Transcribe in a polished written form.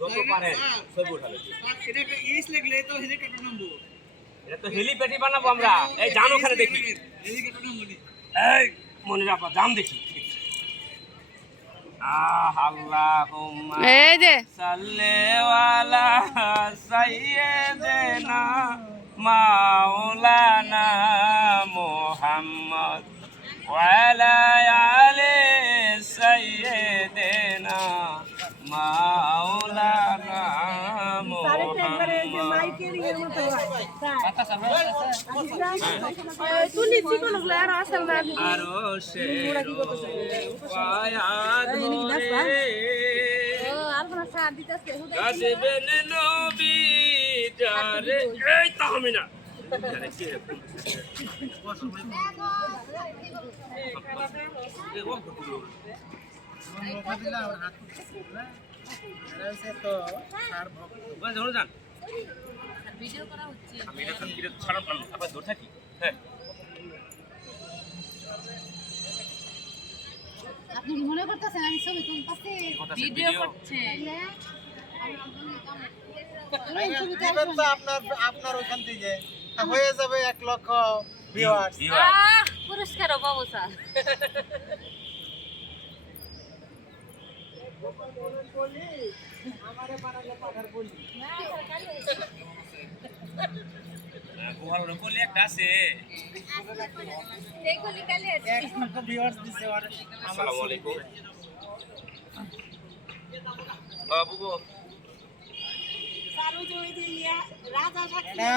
যত পারেন ছবি উঠাবে। এটা একটা ইস লাগলে তো হেলিকপ্টার নামবো। এটা তো হেলিপ্যাডই বানাবো আমরা। এই যান ওখানে দেখি। হেলিকপ্টার নামবো নি। এই মনে রাখবা যান দেখি। আল্লাহুম্মা এই যে সাল্লি আলা সাইয়্যিদিনা মাওলানা মুহাম্মদ ওয়া আলা আলি সাইয়্যিদিনা মাওলানা কাজবেন নবী যারে এই তাহমিনা জানে কি ভিডিও করা হচ্ছে। আমি এটা ভিডিও ছাড়া পারলাম আবার ধরে থাকি। হ্যাঁ আপনি কি মনে করতেছেন আমি ছবি তুলতেছি? ভিডিও করছে। আপনার ওখান থেকে হয়ে যাবে 1 লক্ষ ভিউয়ার্স। পুরস্কারও পাবো স্যার। আমারে বানালে পাঠার বলি। গোয়াল বলে একটা আছে। এই গলি কালে 1 লক্ষ ভিউয়ার্স দিছে অনেক। আসসালামু আলাইকুম বাবু। স্যার ওই যে রাজা এটা